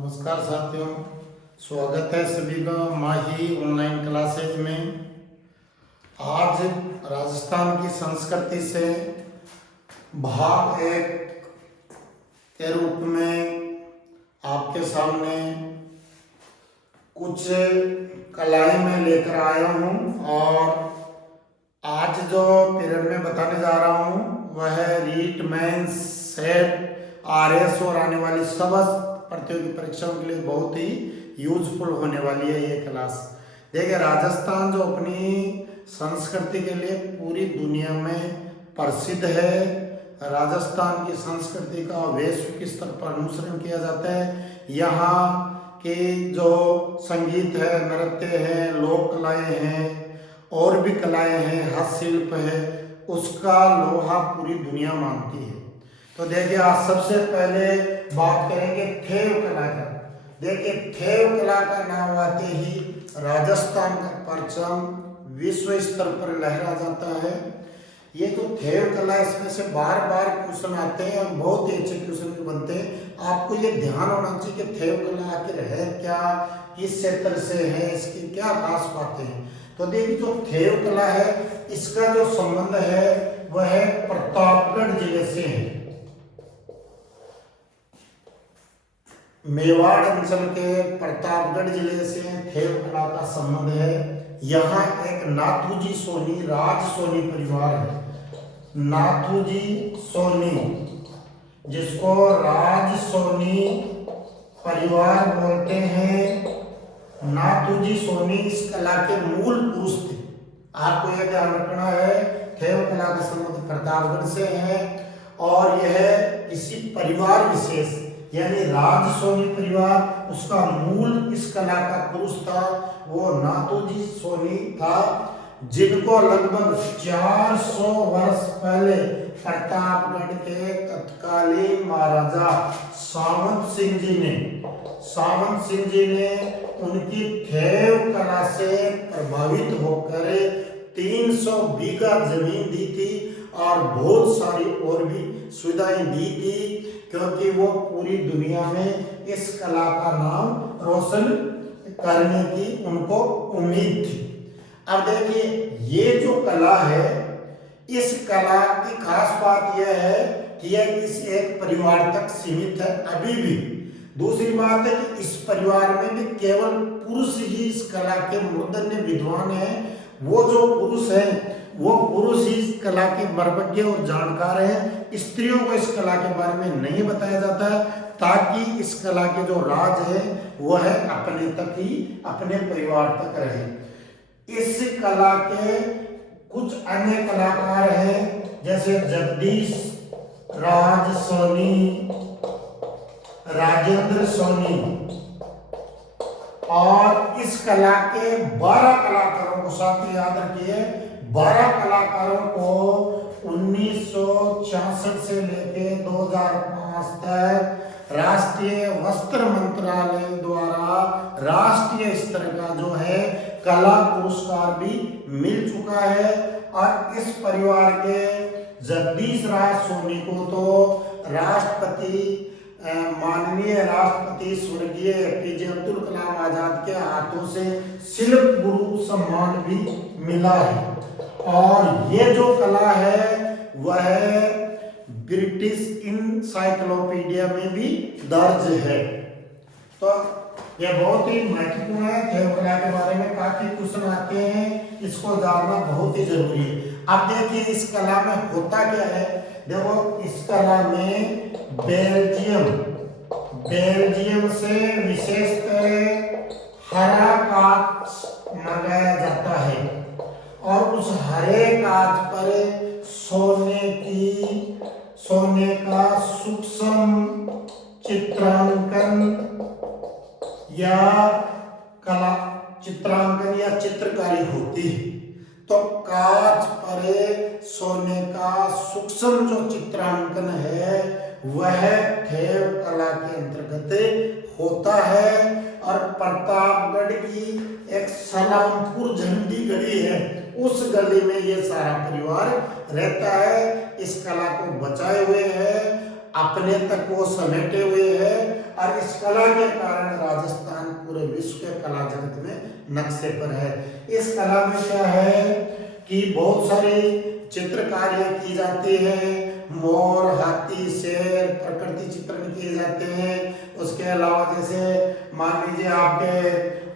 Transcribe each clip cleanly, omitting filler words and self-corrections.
नमस्कार साथियों, स्वागत है सभी का माही ऑनलाइन क्लासेज में। आज राजस्थान की संस्कृति से भाग एक के रूप में आपके सामने कुछ कलाएं मैं लेकर आया हूं और आज जो पीरियड में बताने जा रहा हूं वह है रीट, मेंस, सेट, आरएस और आने वाली सब प्रतियोगी परीक्षाओं के लिए बहुत ही यूजफुल होने वाली है ये क्लास। देखिए, राजस्थान जो अपनी संस्कृति के लिए पूरी दुनिया में प्रसिद्ध है, राजस्थान की संस्कृति का वैश्विक स्तर पर अनुसरण किया जाता है। यहाँ के जो संगीत है, नृत्य है, लोक कलाएँ हैं और भी कलाएँ हैं, हस्तशिल्प है, उसका लोहा पूरी दुनिया मानती है। तो देखिए, आज सबसे पहले बात करेंगे थेव कला का। देखिए, थेव कला का नाम आते ही राजस्थान का परचम विश्व स्तर पर लहरा जाता है। ये जो थेव कला, इसमें से बार बार क्वेश्चन आते हैं और बहुत ही अच्छे क्वेश्चन भी बनते हैं। आपको ये ध्यान होना चाहिए कि थेव कला आखिर है क्या, किस क्षेत्र से है, इसकी क्या खास बातें हैं। तो देखिए, जो थेव कला है इसका जो संबंध है वह प्रतापगढ़ जिले से है। मेवाड़ अंचल के प्रतापगढ़ जिले से थेव कला का संबंध है। यहाँ एक नाथूजी सोनी राज सोनी परिवार है। नाथूजी सोनी, जिसको राज सोनी परिवार बोलते हैं, नाथूजी सोनी इस कला के मूल पुरुष थे। आपको यह ध्यान रखना है, थेव कला का संबंध प्रतापगढ़ से है और यह किसी परिवार विशेष यानी राज सोनी परिवार, उसका मूल इस कला का पुरुष था, वो नाथूजी सोनी था, जिनको लगभग 400 वर्ष पहले प्रतापगढ़ के तत्कालीन महाराजा सावंत सिंह जी ने उनकी थेव कला से प्रभावित होकर 300 बीघा जमीन दी थी और बहुत सारी और भी सुविधाएं दी थी, क्योंकि वो पूरी दुनिया में इस कला का नाम रोशन करने की उनको उम्मीद थी। अब देखिए, ये जो कला है, इस कला की खास बात यह है कि यह किसी एक परिवार तक सीमित है अभी भी। दूसरी बात है कि इस परिवार में भी केवल पुरुष ही इस कला के मूर्धन्य विद्वान हैं। वो जो पुरुष हैं वो पुरुष ही इस कला के मर्मज्ञ और जानकार हैं। स्त्रियों को इस कला के बारे में नहीं बताया जाता है, ताकि इस कला के जो राज है वह है अपने तक ही, अपने परिवार तक रहे। इस कला के कुछ अन्य कलाकार हैं, जैसे जगदीश राज सोनी, राजेंद्र सोनी, और इस कला के 12 कलाकारों को, साथ याद रखिए, 12 कलाकारों को 1966 से लेके 2005 तक राष्ट्रीय वस्त्र मंत्रालय द्वारा राष्ट्रीय स्तर का जो है कला पुरस्कार भी मिल चुका है। और इस परिवार के जगदीश राज सोनी को तो राष्ट्रपति, माननीय राष्ट्रपति स्वर्गीय एपीजे अब्दुल कलाम आजाद के हाथों से शिल्प गुरु सम्मान भी मिला है। और ये जो कला है वह ब्रिटिश इनसाइक्लोपीडिया में भी दर्ज है। तो यह बहुत ही महत्वपूर्ण है। थेव कला के बारे में काफी क्वेश्चन आते हैं, इसको जानना बहुत ही जरूरी है। अब देखिए, इस कला में होता क्या है। देखो, इस कला में बेल्जियम से विशेषतः हरा कांच मंगाया जाता है और उस हरे कांच पर सोने का सूक्ष्म चित्रांकन या चित्रकारी होती है। तो कांच पर सोने का सूक्ष्म जो चित्रांकन है वह थेव कला के अंतर्गत होता है। और प्रतापगढ़ की एक सलामपुर झंडी गली है, उस गली में ये सारा परिवार रहता है, इस कला को बचाए हुए है, अपने तक वो समेटे हुए है। और इस कला के कारण राजस्थान पूरे विश्व के कला जगत में नक्शे पर है। इस कला में क्या है कि बहुत सारी चित्रकारियां की जाती है, मोर, हाथी, शेर, प्रकृति चित्रण किए जाते हैं। उसके अलावा जैसे मान लीजिए आपके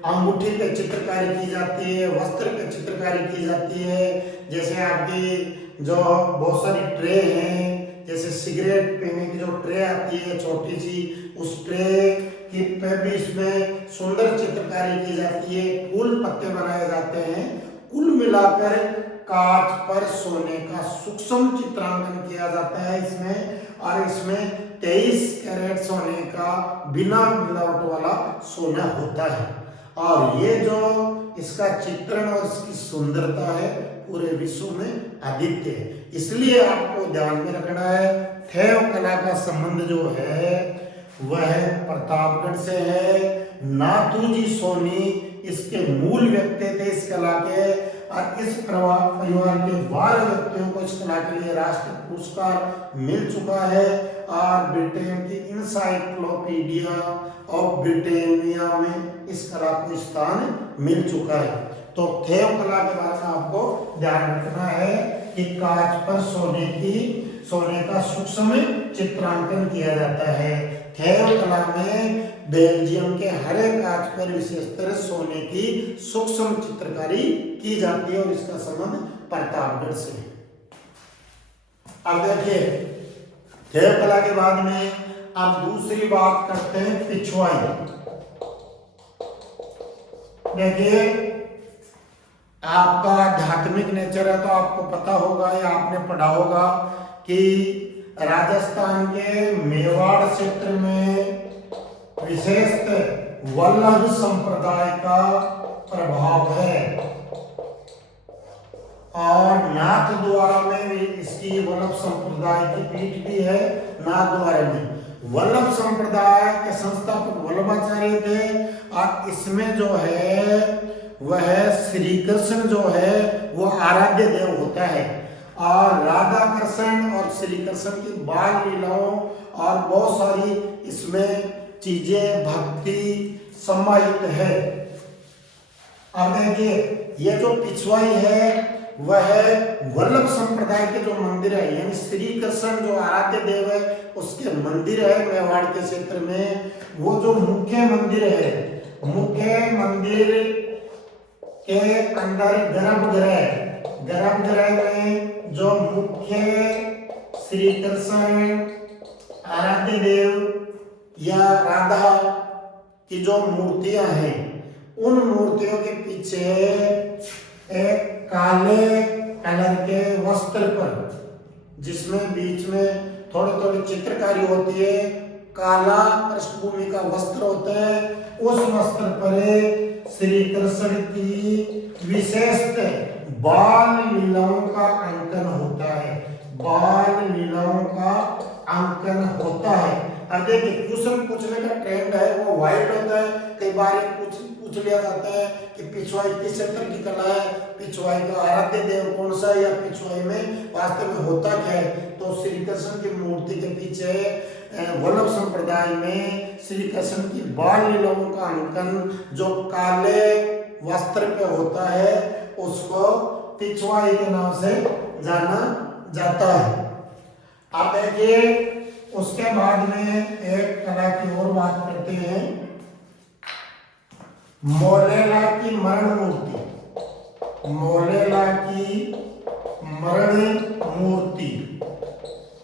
अंगूठी पे चित्रकारी की जाती है, वस्त्र पे चित्रकारी की जाती है। जैसे आपकी जो बहुत सारी ट्रे हैं, जैसे सिगरेट पीने की जो ट्रे आती है छोटी सी, उस ट्रे की पे भी इसमें सुंदर चित्रकारी की जाती है, फूल पत्ते बनाए जाते हैं। कुल मिलाकर कांच पर सोने का सूक्ष्म चित्रांकन किया जाता है इसमें, और इसमें 23 कैरेट सोने का बिना मिलावट वाला सोना होता है। और ये जो इसका चित्रण और इसकी सुंदरता है पूरे विश्व में अद्वितीय है। इसलिए आपको ध्यान में रखना है, थैव कला का संबंध जो है वह प्रतापगढ़ से है। नाथूजी सोनी इसके मूल व्यक्ति थे इस कला के, और इस परिवार के 12 व्यक्तियों को इस कला के लिए राष्ट्रीय पुरस्कार मिल चुका है। और ब्रिटेन की इंसाइक्लोपीडिया ऑफ ब्रिटेनिया में इस कला को स्थान मिल चुका है। तो थैव कला के बारे में आपको ध्यान रखना है कि कांच पर सोने का सूक्ष्म चित्रांकन किया जाता है। थैव कला में बेल्जियम के हरे कांच पर विशेषतर सोने की सूक्ष्म चित्रकारी की जाती है, और इसका संबंध प्रतापगढ़ से है। अब देखिए, थैव कला के बाद में आप दूसरी बात करते हैं पिछवाई। देखिए, आपका आध्यात्मिक नेचर है तो आपको पता होगा या आपने पढ़ा होगा कि राजस्थान के मेवाड़ क्षेत्र में विशेषतः वल्लभ संप्रदाय का प्रभाव है, और नाथद्वारा में भी इसकी वल्लभ संप्रदाय की पीठ भी है। नाथद्वारा में वल्लभ संप्रदाय के संस्थापक वल्लभाचार्य थे, और इसमें जो है वह श्री कृष्ण जो है वो आराध्य देव होता है, और राधा कृष्ण और श्री कृष्ण की बाल लीलाओं और बहुत सारी इसमें चीजें भक्ति समाहित है। अब देखिए, ये जो पिछवाई है वह वल्लभ संप्रदाय के जो मंदिर है, यानी श्री कृष्ण जो आराध्य देव है उसके मंदिर है मेवाड़ के क्षेत्र में। वो जो मुख्य मंदिर है, मुख्य मंदिर के अंदर गर्भगृह में जो मुख्य श्री कृष्ण आराध्य देव या राधा की जो मूर्तियां हैं, उन मूर्तियों के पीछे एक काले कलर के वस्त्र पर, जिसमें बीच में थोड़ी थोड़ी चित्रकारी होती है, काला पृष्ठभूमि का वस्त्र होता है, उस वस्त्र पर श्री कृष्ण की विशेषतः बाल लीलाओं का अंकन होता है। बाल लीलाओं का अंकन होता है। अब देखिए, क्वेश्चन पूछने का ट्रेंड है वो वाइड होता है। कई बार पूछ लिया जाता है कि पिछवाई किस क्षेत्र की कला है, पिछवाई का आराध्य देव कौन सा है, या पिछवाई में वास्तव में होता क्या है। तो श्री कृष्ण की मूर्ति के पीछे वल्लभ संप्रदाय में श्री कृष्ण की बाल लीलाओं का अंकन जो काले वस्त्र पे होता है उसको पिछवाई के नाम से जाना जाता है। आप देखिए, उसके बाद में एक कला की और बात करते हैं, मोलेला की मरण मूर्ति। मोलेला की मरण मूर्ति,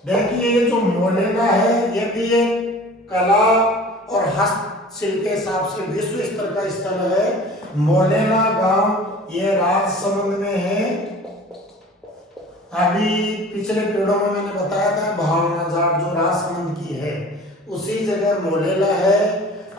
देखिए ये जो मोलेला है ये भी एक कला और हस्तशिल्प के हिसाब से विश्व स्तर का स्थल है। मोलेला गांव ये राजसमंद में है। अभी पिछले पीढ़ों में मैंने बताया था भावना जाट जो राजसमंद की है, उसी जगह मोलेला है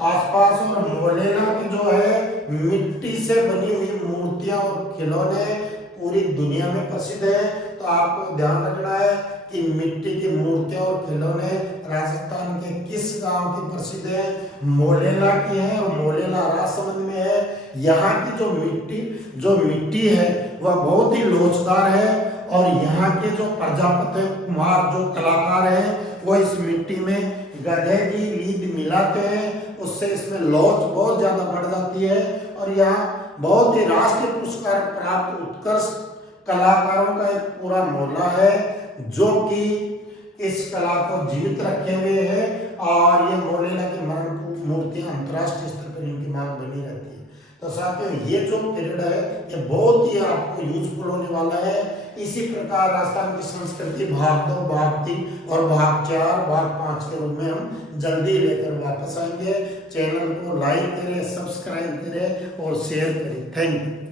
आसपास। और मोलेला की जो है मिट्टी से बनी हुई मूर्तियां और खिलौने पूरी दुनिया में प्रसिद्ध है। तो आपको ध्यान रखना है कि मिट्टी की मूर्तियां और खिलौने राजस्थान के किस गांव की प्रसिद्ध है, मोलेला की है, और मोलेला राजसमंद में है। यहाँ की जो मिट्टी है वह बहुत ही लोचदार है, और यहाँ के जो प्रजापति कुमार जो कलाकार हैं वो इस मिट्टी में गधे की लीद मिलाते हैं, उससे इसमें लॉज बहुत ज़्यादा बढ़ जाती है। और यहाँ बहुत ही राष्ट्रीय पुरस्कार प्राप्त उत्कृष्ट कलाकारों का एक पूरा मोहल्ला है जो कि इस कला को जीवित रखे हुए है। और ये मोहल्ला की मरण मूर्ति अंतर्राष्ट्रीय स्तर पर इनकी मांग बनी रहती है। तो साथियों ये जो पीरियड है ये बहुत ही आपको यूजफुल होने वाला है। इसी प्रकार राजस्थान की संस्कृति भाग 2, भाग 3 और भाग 4, भाग 5 के रूप में हम जल्दी लेकर वापस आएंगे। चैनल को लाइक करें, सब्सक्राइब करें और शेयर करें। Thank you.